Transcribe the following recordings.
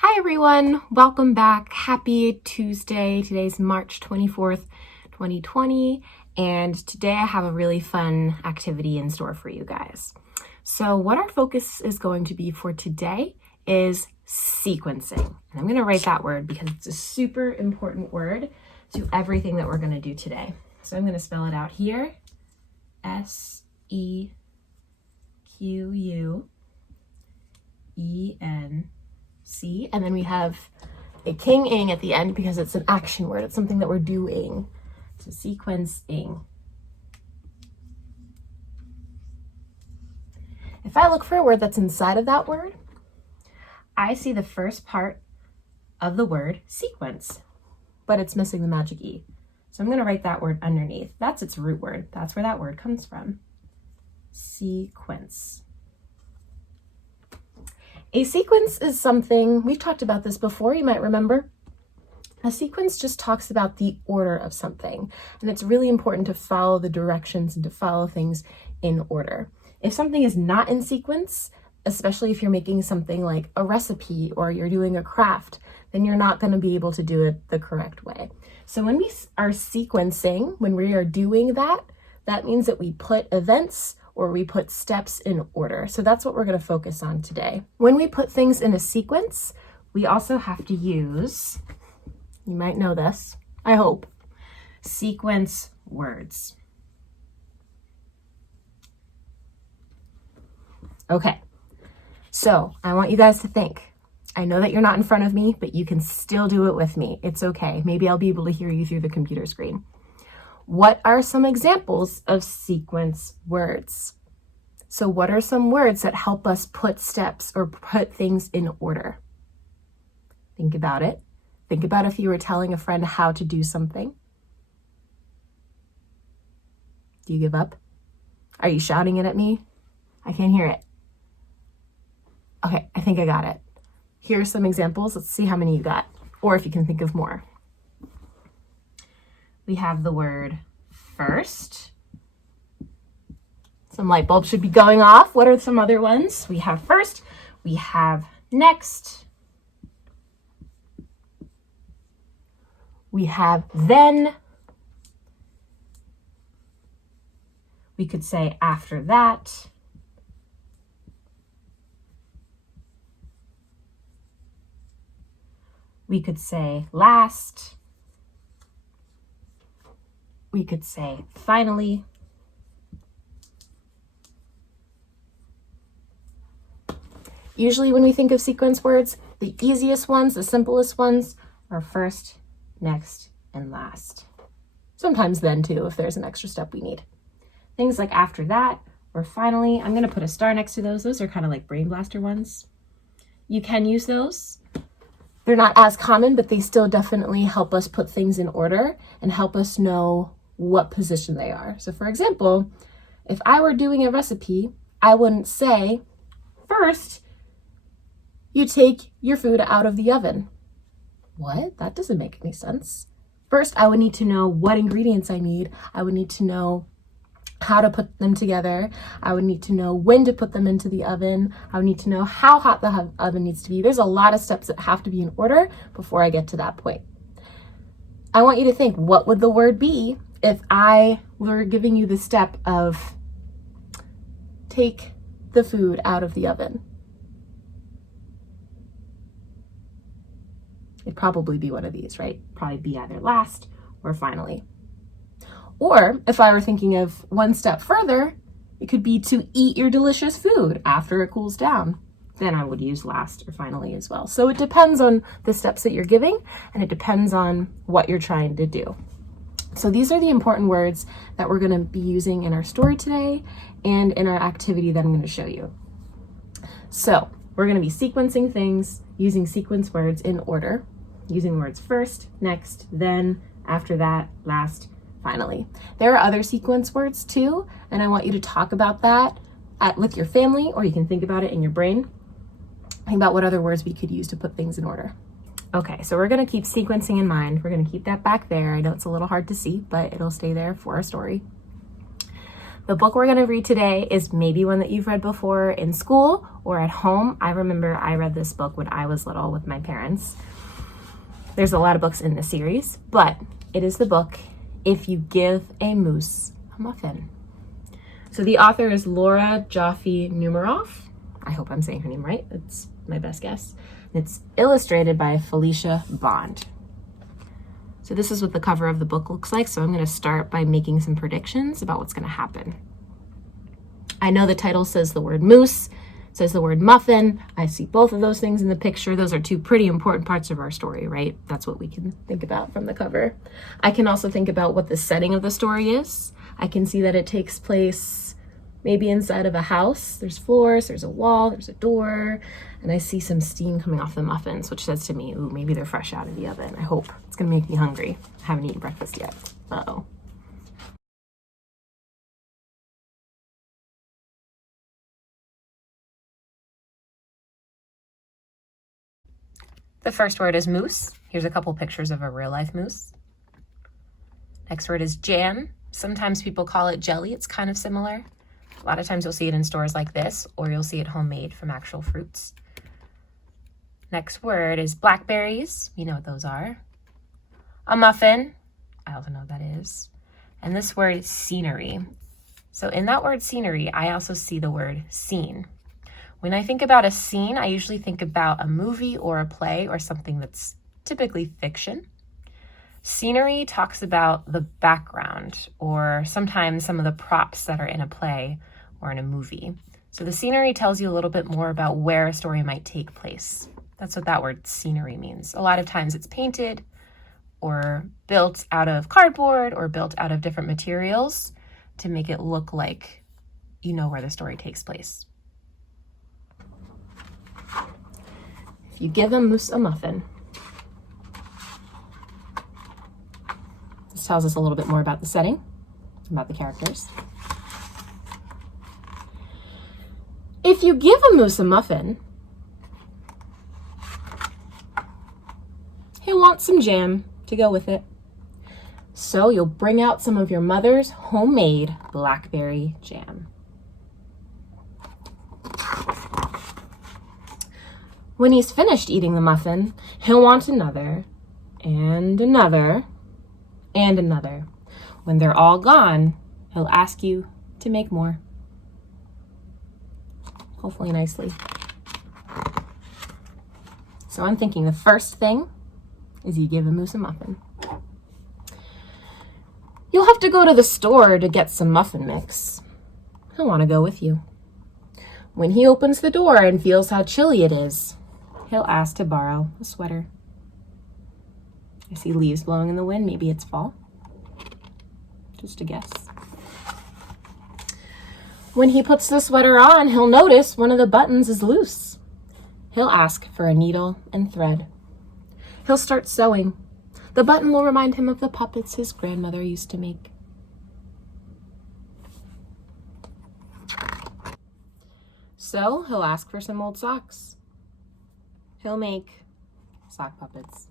Hi everyone, welcome back. Happy Tuesday. Today's March 24th, 2020, and today I have a really fun activity in store for you guys. So what our focus is going to be for today is sequencing. And I'm going to write that word because it's a super important word to everything that we're going to do today. So I'm going to spell it out here. S-E-Q-U-E-N C, and then we have a king-ing at the end because it's an action word. It's something that we're doing. So sequencing. If I look for a word that's inside of that word, I see the first part of the word sequence, but it's missing the magic E. So I'm going to write that word underneath. That's its root word. That's where that word comes from. Sequence. A sequence is something, we've talked about this before, you might remember. A sequence just talks about the order of something, and it's really important to follow the directions and to follow things in order. If something is not in sequence, especially if you're making something like a recipe or you're doing a craft, then you're not going to be able to do it the correct way. So when we are sequencing, when we are doing that, that means that we put events or we put steps in order. So that's what we're going to focus on today. When we put things in a sequence, we also have to use, you might know this, I hope, sequence words. Okay, so I want you guys to think. I know that you're not in front of me, but you can still do it with me. It's okay. Maybe I'll be able to hear you through the computer screen. What are some examples of sequence words? So what are some words that help us put steps or put things in order? Think about it. Think about if you were telling a friend how to do something. Do you give up? Are you shouting it at me? I can't hear it. Okay, I think I got it. Here are some examples. Let's see how many you got, or if you can think of more. We have the word first. Some light bulbs should be going off. What are some other ones? We have first, we have next, we have then, we could say after that, we could say last, we could say finally, usually when we think of sequence words, the easiest ones, the simplest ones are first, next, and last. Sometimes then too, if there's an extra step we need. Things like after that or finally, I'm gonna put a star next to those. Those are kind of like brain blaster ones. You can use those. They're not as common, but they still definitely help us put things in order and help us know what position they are. So for example, if I were doing a recipe, I wouldn't say, first, you take your food out of the oven. What? That doesn't make any sense. First, I would need to know what ingredients I need. I would need to know how to put them together. I would need to know when to put them into the oven. I would need to know how hot the oven needs to be. There's a lot of steps that have to be in order before I get to that point. I want you to think, what would the word be if I were giving you the step of take the food out of the oven? It'd probably be one of these, right? Probably be either last or finally. Or if I were thinking of one step further, it could be to eat your delicious food after it cools down. Then I would use last or finally as well. So it depends on the steps that you're giving, and it depends on what you're trying to do. So these are the important words that we're going to be using in our story today and in our activity that I'm going to show you. So we're going to be sequencing things using sequence words in order, using words first, next, then, after that, last, finally. There are other sequence words too, and I want you to talk about that with your family, or you can think about it in your brain. Think about what other words we could use to put things in order. Okay, so we're going to keep sequencing in mind. We're going to keep that back there. I know it's a little hard to see, but it'll stay there for our story. The book we're going to read today is maybe one that you've read before in school or at home. I remember I read this book when I was little with my parents. There's a lot of books in this series, but it is the book, If You Give a Moose a Muffin. So the author is Laura Joffe Numeroff. I hope I'm saying her name right. It's my best guess. It's illustrated by Felicia Bond. So this is what the cover of the book looks like. So I'm going to start by making some predictions about what's going to happen. I know the title says the word moose, says the word muffin. I see both of those things in the picture. Those are two pretty important parts of our story, right? That's what we can think about from the cover. I can also think about what the setting of the story is. I can see that it takes place maybe inside of a house. There's floors, there's a wall, there's a door, and I see some steam coming off the muffins, which says to me, ooh, maybe they're fresh out of the oven. I hope. It's gonna make me hungry. I haven't eaten breakfast yet. Uh-oh. The first word is moose. Here's a couple pictures of a real life moose. Next word is jam. Sometimes people call it jelly. It's kind of similar. A lot of times you'll see it in stores like this, or you'll see it homemade from actual fruits. Next word is blackberries. You know what those are. A muffin. I also know what that is. And this word is scenery. So in that word scenery, I also see the word scene. When I think about a scene, I usually think about a movie or a play or something that's typically fiction. Scenery talks about the background or sometimes some of the props that are in a play or in a movie. So the scenery tells you a little bit more about where a story might take place. That's what that word scenery means. A lot of times it's painted or built out of cardboard or built out of different materials to make it look like you know where the story takes place. If you give a moose a muffin. This tells us a little bit more about the setting, about the characters. If you give a moose a muffin, he'll want some jam to go with it. So you'll bring out some of your mother's homemade blackberry jam. When he's finished eating the muffin, he'll want another, and another, and another. When they're all gone, he'll ask you to make more. Hopefully nicely. So I'm thinking the first thing is you give a moose a muffin. You'll have to go to the store to get some muffin mix. He'll want to go with you. When he opens the door and feels how chilly it is, he'll ask to borrow a sweater. I see leaves blowing in the wind. Maybe it's fall. Just a guess. When he puts the sweater on, he'll notice one of the buttons is loose. He'll ask for a needle and thread. He'll start sewing. The button will remind him of the puppets his grandmother used to make. So he'll ask for some old socks. He'll make sock puppets.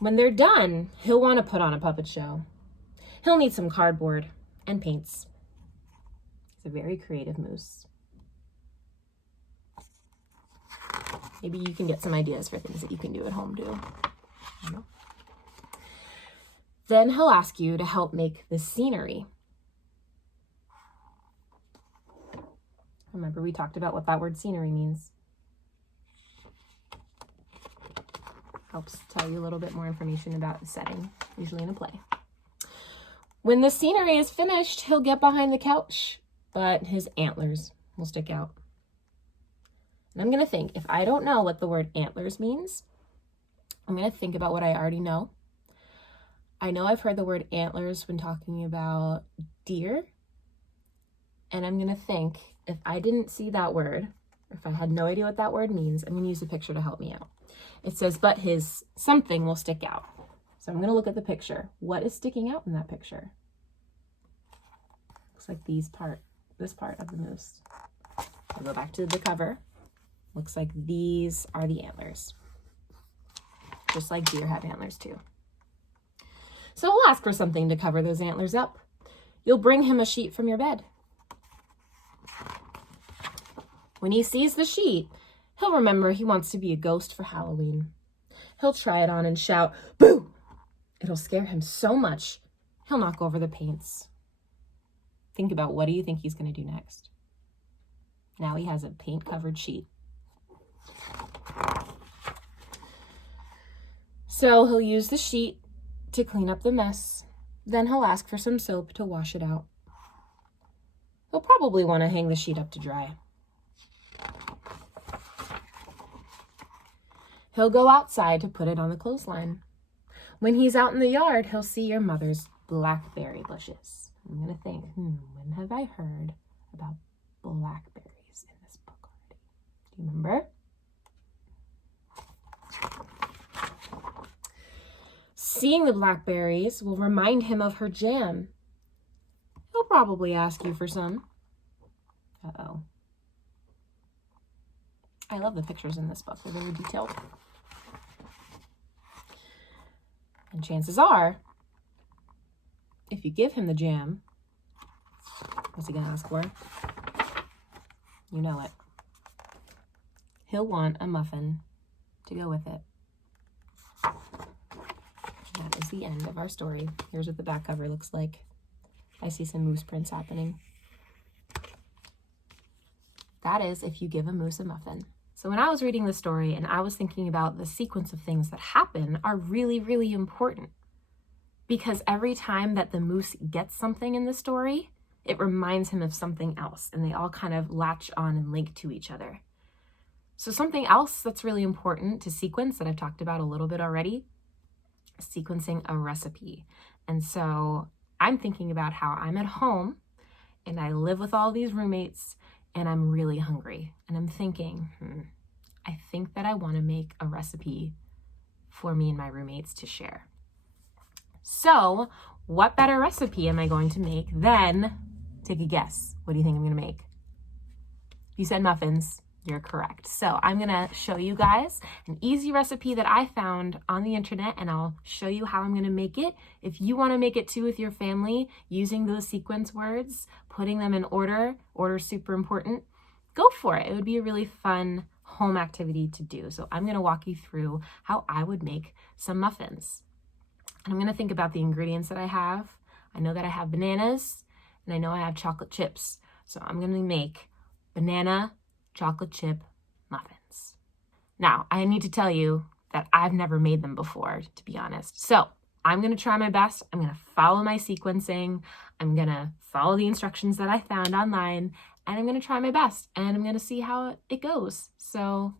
When they're done, he'll want to put on a puppet show. He'll need some cardboard and paints. He's a very creative moose. Maybe you can get some ideas for things that you can do at home too. I don't know. Then he'll ask you to help make the scenery. Remember, we talked about what that word scenery means. Helps tell you a little bit more information about the setting, usually in a play. When the scenery is finished, he'll get behind the couch, but his antlers will stick out. And I'm going to think, if I don't know what the word antlers means, I'm going to think about what I already know. I know I've heard the word antlers when talking about deer. And I'm going to think, if I didn't see that word, if I had no idea what that word means, I'm going to use a picture to help me out. It says, but his something will stick out. So I'm going to look at the picture. What is sticking out in that picture? Looks like this part of the moose. I'll go back to the cover. Looks like these are the antlers. Just like deer have antlers too. So he'll ask for something to cover those antlers up. You'll bring him a sheet from your bed. When he sees the sheet, he'll remember he wants to be a ghost for Halloween. He'll try it on and shout, "Boo!" It'll scare him so much, he'll knock over the paints. Think about what do you think he's going to do next? Now he has a paint-covered sheet. So he'll use the sheet to clean up the mess. Then he'll ask for some soap to wash it out. He'll probably want to hang the sheet up to dry. He'll go outside to put it on the clothesline. When he's out in the yard, he'll see your mother's blackberry bushes. I'm going to think, when have I heard about blackberries in this book already? Do you remember? Seeing the blackberries will remind him of her jam. He'll probably ask you for some. Uh-oh. I love the pictures in this book. They're very detailed. And chances are, if you give him the jam, what's he going to ask for? You know it. He'll want a muffin to go with it. That is the end of our story. Here's what the back cover looks like. I see some moose prints happening. That is if you give a moose a muffin. So when I was reading the story and I was thinking about the sequence of things that happen are really, really important. Because every time that the moose gets something in the story, it reminds him of something else. And they all kind of latch on and link to each other. So something else that's really important to sequence that I've talked about a little bit already, sequencing a recipe. And so I'm thinking about how I'm at home and I live with all these roommates and I'm really hungry. And I'm thinking, I think that I want to make a recipe for me and my roommates to share. So what better recipe am I going to make than, take a guess, what do you think I'm going to make? You said muffins. You're correct. So I'm going to show you guys an easy recipe that I found on the internet, and I'll show you how I'm going to make it. If you want to make it too with your family, using those sequence words, putting them in order super important, go for it. It would be a really fun home activity to do. So I'm going to walk you through how I would make some muffins. And I'm going to think about the ingredients that I have. I know that I have bananas, and I know I have chocolate chips. So I'm going to make banana chocolate chip muffins. Now, I need to tell you that I've never made them before, to be honest. So I'm going to try my best. I'm going to follow my sequencing. I'm going to follow the instructions that I found online, and I'm going to try my best, and I'm going to see how it goes. So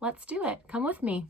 let's do it. Come with me.